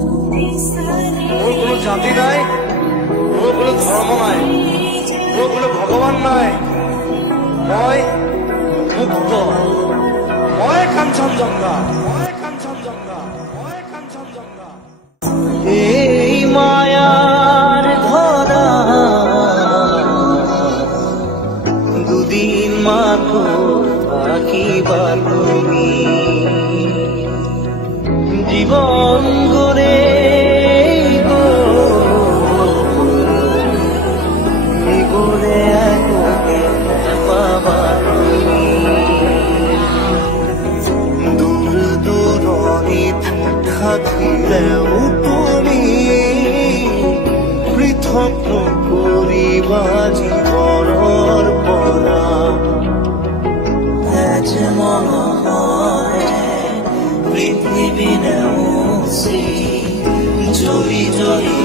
মোৰ কোনো জাতি নাই, মোৰ কোনো ধৰ্ম নাই, মোৰ কোনো ভগৱান নাই। মই মুক্ত, মই কাঞ্চনজংঘা, মই কাঞ্চনজংঘা, মই কাঞ্চনজংঘা। এই মায়ার ধরা দুদিন মাত্র থাকিবা তুমি, জীবন গড়ে গড়ে পাবা দূর দূরণিত থাকিলেও তুমি পৃথক নকৰিবা জীৱনৰ পৰা। আজ মনৰে পৃথিৱী নেওচি জ্বলি জ্বলি